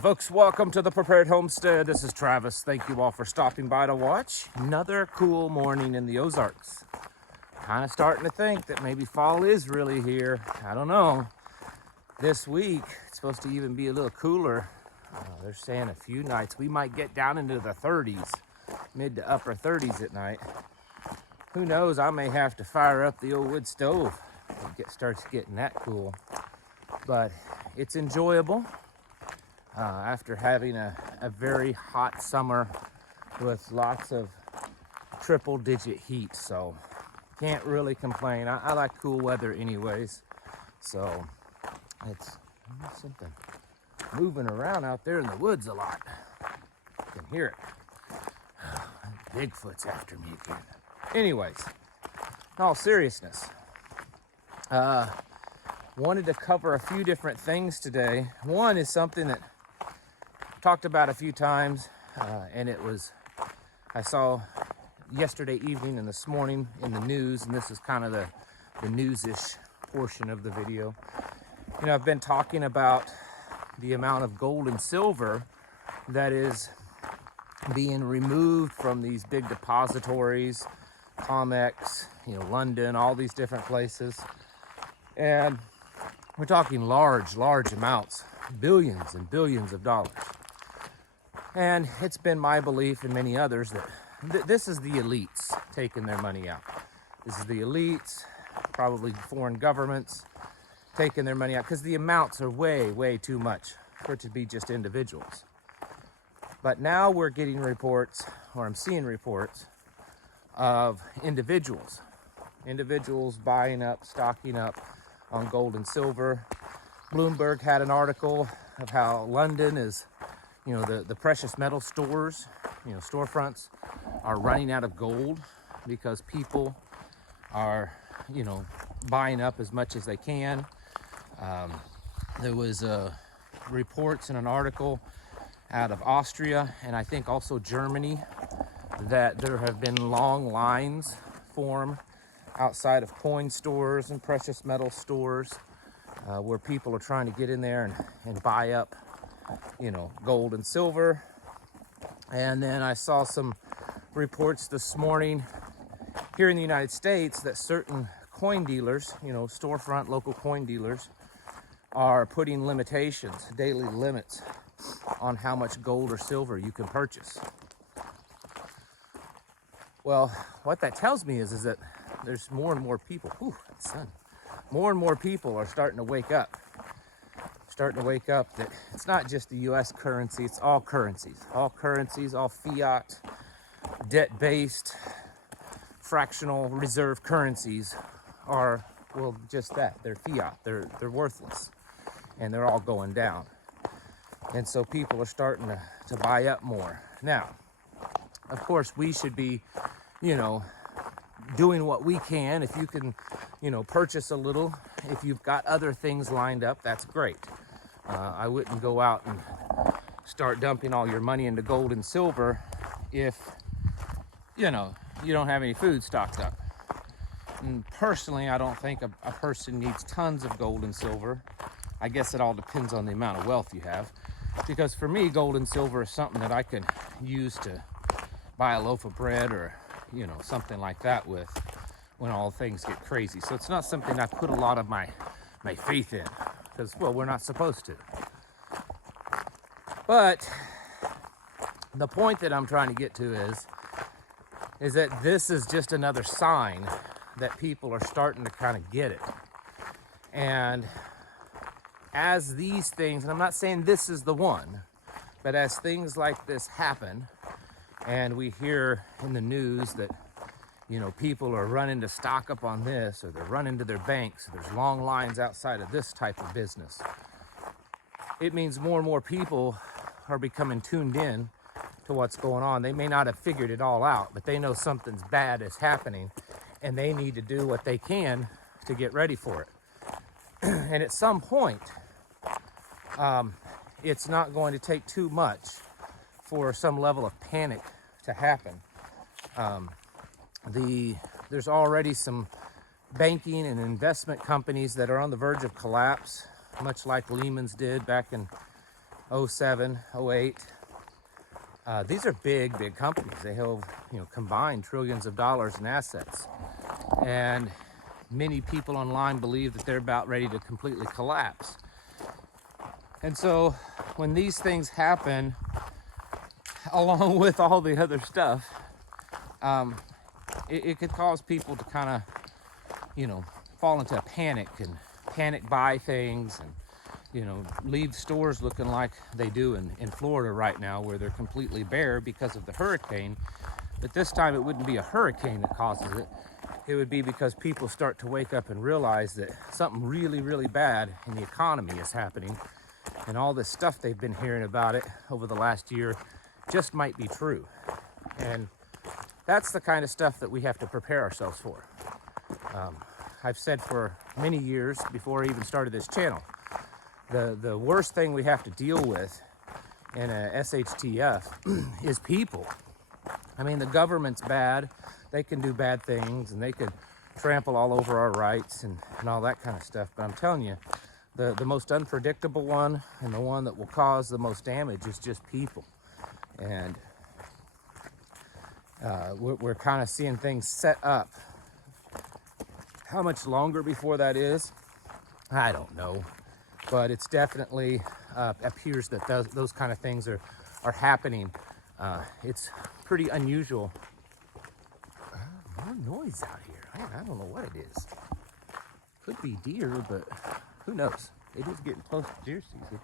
Folks, welcome to the Prepared Homestead. This is Travis. Thank you all for stopping by to watch another cool morning in the Ozarks. Kind of starting to think that maybe fall is really here. I don't know. This week, it's supposed to even be a little cooler. They're saying a few nights we might get down into the 30s, mid to upper 30s at night. Who knows, I may have to fire up the old wood stove if it starts getting that cool. But it's enjoyable. After having a very hot summer with lots of triple-digit heat, so can't really complain. I like cool weather anyways, so it's something moving around out there in the woods a lot. You can hear it. Bigfoot's after me again. Anyways, in all seriousness, wanted to cover a few different things today. One is something that talked about a few times, and I saw yesterday evening and this morning in the news, and this is kind of the news-ish portion of the video. You know, I've been talking about the amount of gold and silver that is being removed from these big depositories, COMEX, London, all these different places. And we're talking large amounts, billions and billions of dollars. And it's been my belief and many others that this is the elites taking their money out. This is the elites, probably foreign governments, taking their money out because the amounts are way too much for it to be just individuals. But now we're getting reports, or I'm seeing reports, of individuals buying up, stocking up on gold and silver. Bloomberg had an article of how London is, the precious metal stores, storefronts are running out of gold because people are, buying up as much as they can. There was reports in an article out of Austria and I think also Germany that there have been long lines formed outside of coin stores and precious metal stores where people are trying to get in there and buy up gold and silver. And then I saw some reports this morning here in the United States that certain coin dealers, storefront local coin dealers, are putting limitations, daily limits on how much gold or silver you can purchase. Well, what that tells me is that there's more and more people, more and more people are starting to wake up that it's not just the U.S. currency, it's all currencies, all fiat, debt-based, fractional reserve currencies are, well, just that. They're fiat, they're worthless, and they're all going down. And so people are starting to buy up more. Now, of course, we should be, doing what we can. If you can, purchase a little, if you've got other things lined up, that's great. I wouldn't go out and start dumping all your money into gold and silver if, you don't have any food stocked up. And personally, I don't think a person needs tons of gold and silver. I guess it all depends on the amount of wealth you have. Because for me, gold and silver is something that I can use to buy a loaf of bread or, something like that with when all things get crazy. So it's not something I put a lot of my faith in because, well, we're not supposed to. But the point that I'm trying to get to is that this is just another sign that people are starting to kind of get it. And as these things, and I'm not saying this is the one, but as things like this happen, and we hear in the news that, people are running to stock up on this, or they're running to their banks, or there's long lines outside of this type of business, it means more and more people are becoming tuned in to what's going on. They may not have figured it all out, but they know something's bad is happening, and they need to do what they can to get ready for it. And at some point, it's not going to take too much for some level of panic to happen. There's already some banking and investment companies that are on the verge of collapse, much like Lehman's did back in 07, 08. These are big, big companies. They have, combined trillions of dollars in assets. And many people online believe that they're about ready to completely collapse. And so when these things happen, along with all the other stuff, it could cause people to kind of, fall into a panic and panic buy things and, leave stores looking like they do in Florida right now, where they're completely bare because of the hurricane. But this time it wouldn't be a hurricane that causes it. It would be because people start to wake up and realize that something really, really bad in the economy is happening. And all this stuff they've been hearing about it over the last year just might be true. And that's the kind of stuff that we have to prepare ourselves for. I've said for many years before I even started this channel, the worst thing we have to deal with in a SHTF is people. I mean, the government's bad. They can do bad things and they could trample all over our rights and all that kind of stuff. But I'm telling you, the most unpredictable one and the one that will cause the most damage is just people. And we're kind of seeing things set up. How much longer before that is, I don't know. But it's definitely appears that those kind of things are happening. It's pretty unusual. More noise out here. I don't know what it is. Could be deer, but who knows? It is getting close to deer season.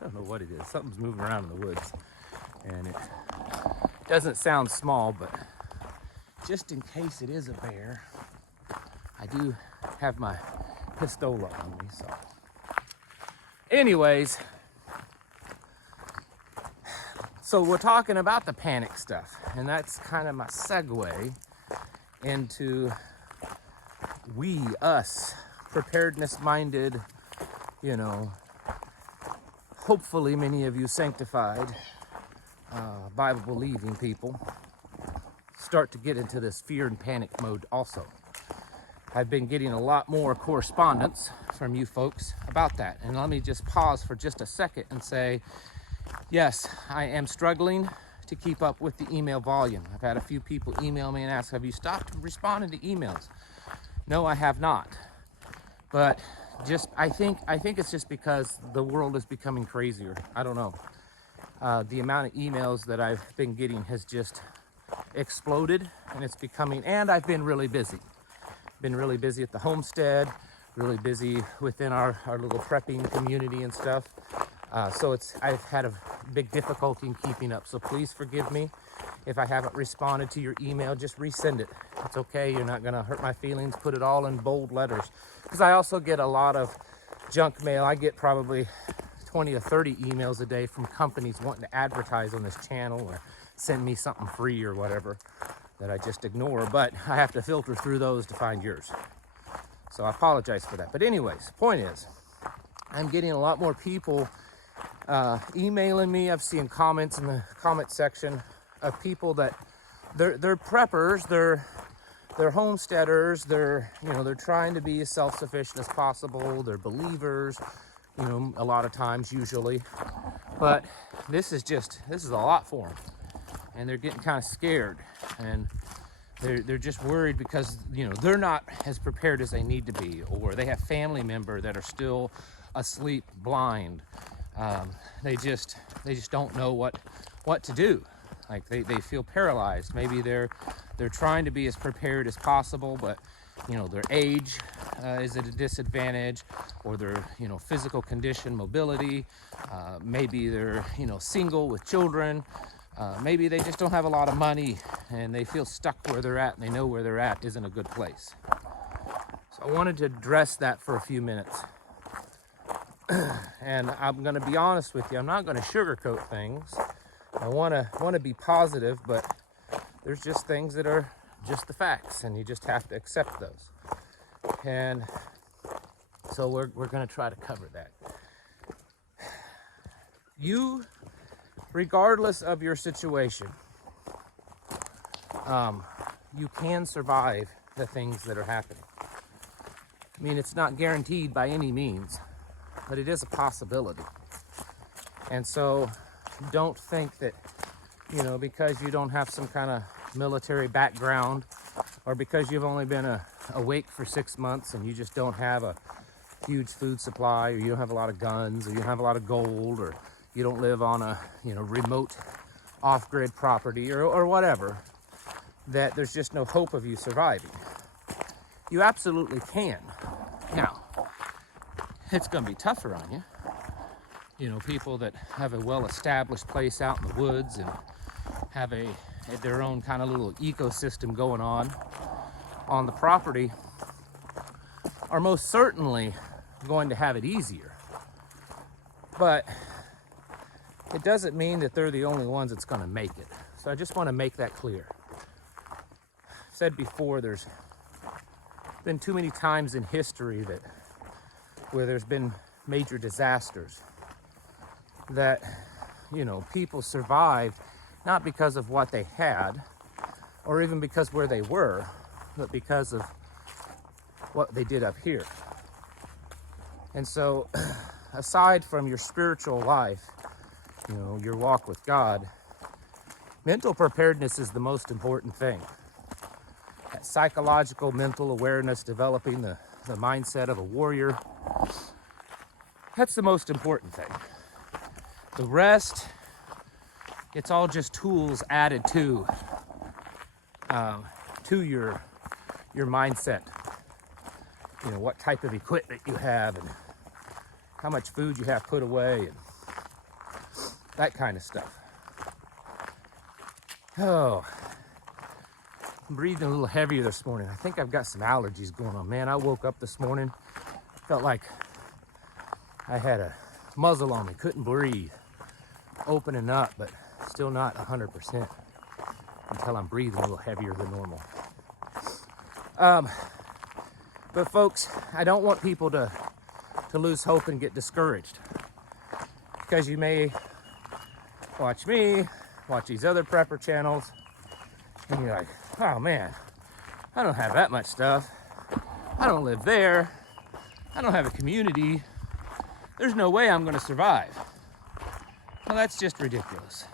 I don't know what it is. Something's moving around in the woods. And it doesn't sound small, but just in case it is a bear, I do have my pistola on me, so. Anyways, so we're talking about the panic stuff, and that's kind of my segue into us, preparedness-minded, hopefully many of you sanctified, Bible-believing people, start to get into this fear and panic mode also. I've been getting a lot more correspondence from you folks about that. And let me just pause for just a second and say, yes, I am struggling to keep up with the email volume. I've had a few people email me and ask, have you stopped responding to emails? No, I have not. But I think it's just because the world is becoming crazier. I don't know. The amount of emails that I've been getting has just exploded, and it's becoming, and I've been really busy. Been really busy at the homestead, really busy within our little prepping community and stuff. So I've had a big difficulty in keeping up. So please forgive me if I haven't responded to your email. Just resend it. It's okay. You're not gonna hurt my feelings. Put it all in bold letters, because I also get a lot of junk mail. I get probably 20 or 30 emails a day from companies wanting to advertise on this channel or send me something free or whatever that I just ignore, but I have to filter through those to find yours. So I apologize for that. But anyways, point is, I'm getting a lot more people emailing me. I've seen comments in the comment section of people that they're preppers, they're homesteaders, they're trying to be as self-sufficient as possible, they're believers, a lot of times usually, but this is a lot for them. And they're getting kind of scared, and they're just worried because they're not as prepared as they need to be, or they have family members that are still asleep, blind. They just don't know what to do. Like they feel paralyzed. Maybe they're trying to be as prepared as possible, but their age is at a disadvantage, or their physical condition, mobility. Maybe they're single with children. Maybe they just don't have a lot of money and they feel stuck where they're at, and they know where they're at isn't a good place. So I wanted to address that for a few minutes. And I'm going to be honest with you, I'm not going to sugarcoat things. I want to be positive, but there's just things that are just the facts, and you just have to accept those. And so we're going to try to cover that. Regardless of your situation, you can survive the things that are happening. I mean, it's not guaranteed by any means, but it is a possibility. And so don't think that, because you don't have some kind of military background, or because you've only been awake for 6 months and you just don't have a huge food supply, or you don't have a lot of guns, or you don't have a lot of gold, or you don't live on a remote off-grid property, or whatever, that there's just no hope of you surviving. You absolutely can. Now, it's going to be tougher on you. People that have a well-established place out in the woods and have their own kind of little ecosystem going on the property are most certainly going to have it easier. But it doesn't mean that they're the only ones that's going to make it. So I just want to make that clear. I've said before, there's been too many times in history where there's been major disasters that people survived, not because of what they had or even because where they were, but because of what they did up here. And so aside from your spiritual life, your walk with God, mental preparedness is the most important thing. That psychological mental awareness, developing the mindset of a warrior, that's the most important thing. The rest, it's all just tools added to your mindset. What type of equipment you have and how much food you have put away and that kind of stuff. Oh, I'm breathing a little heavier this morning. I think I've got some allergies going on. Man, I woke up this morning, felt like I had a muzzle on me, couldn't breathe. Opening up, but still not 100% until I'm breathing a little heavier than normal. But folks, I don't want people to lose hope and get discouraged, because you may watch me, watch these other prepper channels, and you're like, oh man, I don't have that much stuff. I don't live there. I don't have a community. There's no way I'm going to survive. Well, that's just ridiculous.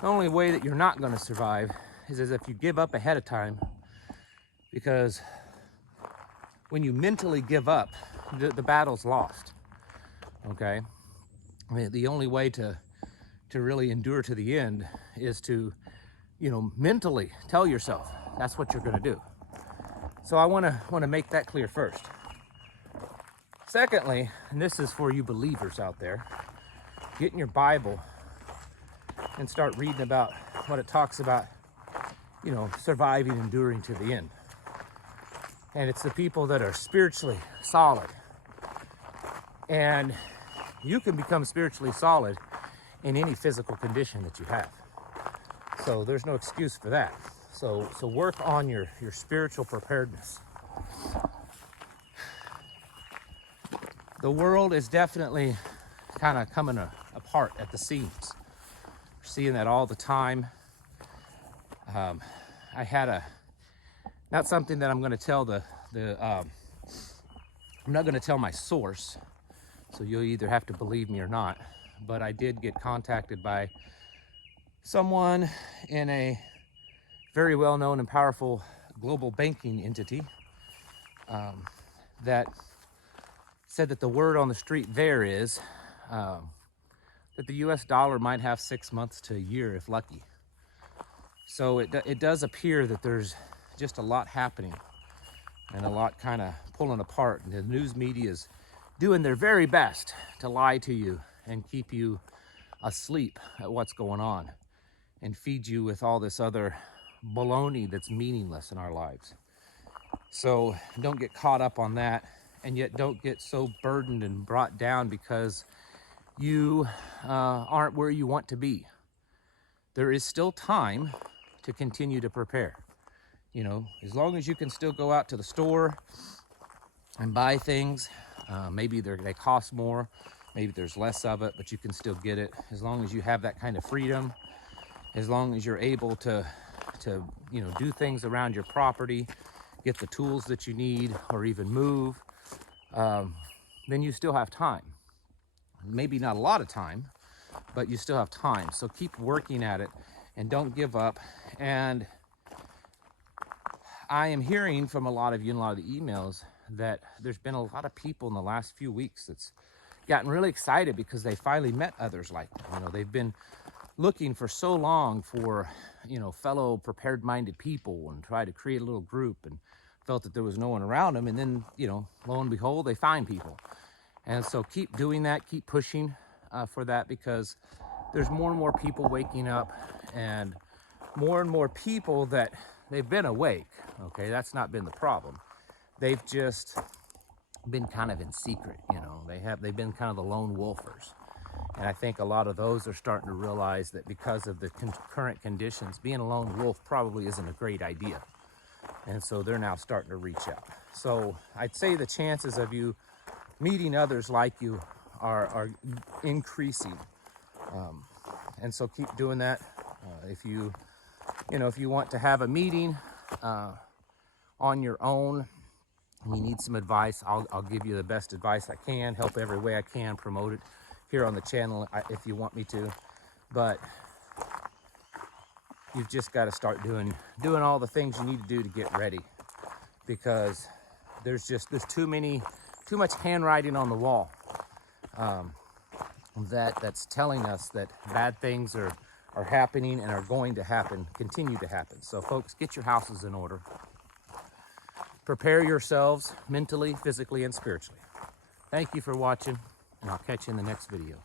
The only way that you're not going to survive is as if you give up ahead of time, because when you mentally give up, the battle's lost. Okay? I mean, the only way to really endure to the end is to, mentally tell yourself that's what you're going to do. So I want to make that clear first. Secondly, and this is for you believers out there, get in your Bible and start reading about what it talks about, surviving, enduring to the end. And it's the people that are spiritually solid. And you can become spiritually solid in any physical condition that you have. So there's no excuse for that. So work on your spiritual preparedness. The world is definitely kind of coming apart at the seams. We're seeing that all the time. I had not something that I'm going to tell I'm not going to tell my source, so you'll either have to believe me or not, but I did get contacted by someone in a very well-known and powerful global banking entity that said that the word on the street there is that the US dollar might have 6 months to a year if lucky. So it does appear that there's just a lot happening and a lot kind of pulling apart, and the news media is doing their very best to lie to you and keep you asleep at what's going on and feed you with all this other baloney that's meaningless in our lives. So don't get caught up on that, and yet don't get so burdened and brought down because you aren't where you want to be. There is still time to continue to prepare. As long as you can still go out to the store and buy things, maybe they cost more, maybe there's less of it, but you can still get it. As long as you have that kind of freedom, as long as you're able to do things around your property, get the tools that you need, or even move, then you still have time. Maybe not a lot of time, but you still have time. So keep working at it and don't give up. And I am hearing from a lot of you in a lot of the emails that there's been a lot of people in the last few weeks that's gotten really excited because they finally met others like them. You know, they've been looking for so long for, you know, fellow prepared-minded people and tried to create a little group and felt that there was no one around them. And then, you know, lo and behold, they find people. And so keep doing that, keep pushing for that, because there's more and more people waking up and more people that they've been awake. Okay, that's not been the problem. They've just been kind of in secret, you know. They've been kind of the lone wolfers. And I think a lot of those are starting to realize that because of the current conditions, being a lone wolf probably isn't a great idea. And so they're now starting to reach out. So I'd say the chances of you meeting others like you are increasing. And so keep doing that. If you want to have a meeting on your own, and you need some advice, I'll give you the best advice I can, help every way I can, promote it here on the channel if you want me to. But you've just got to start doing all the things you need to do to get ready, because there's too much handwriting on the wall that's telling us that bad things are happening and are going to happen, continue to happen. So folks, get your houses in order. Prepare yourselves mentally, physically, and spiritually. Thank you for watching, and I'll catch you in the next video.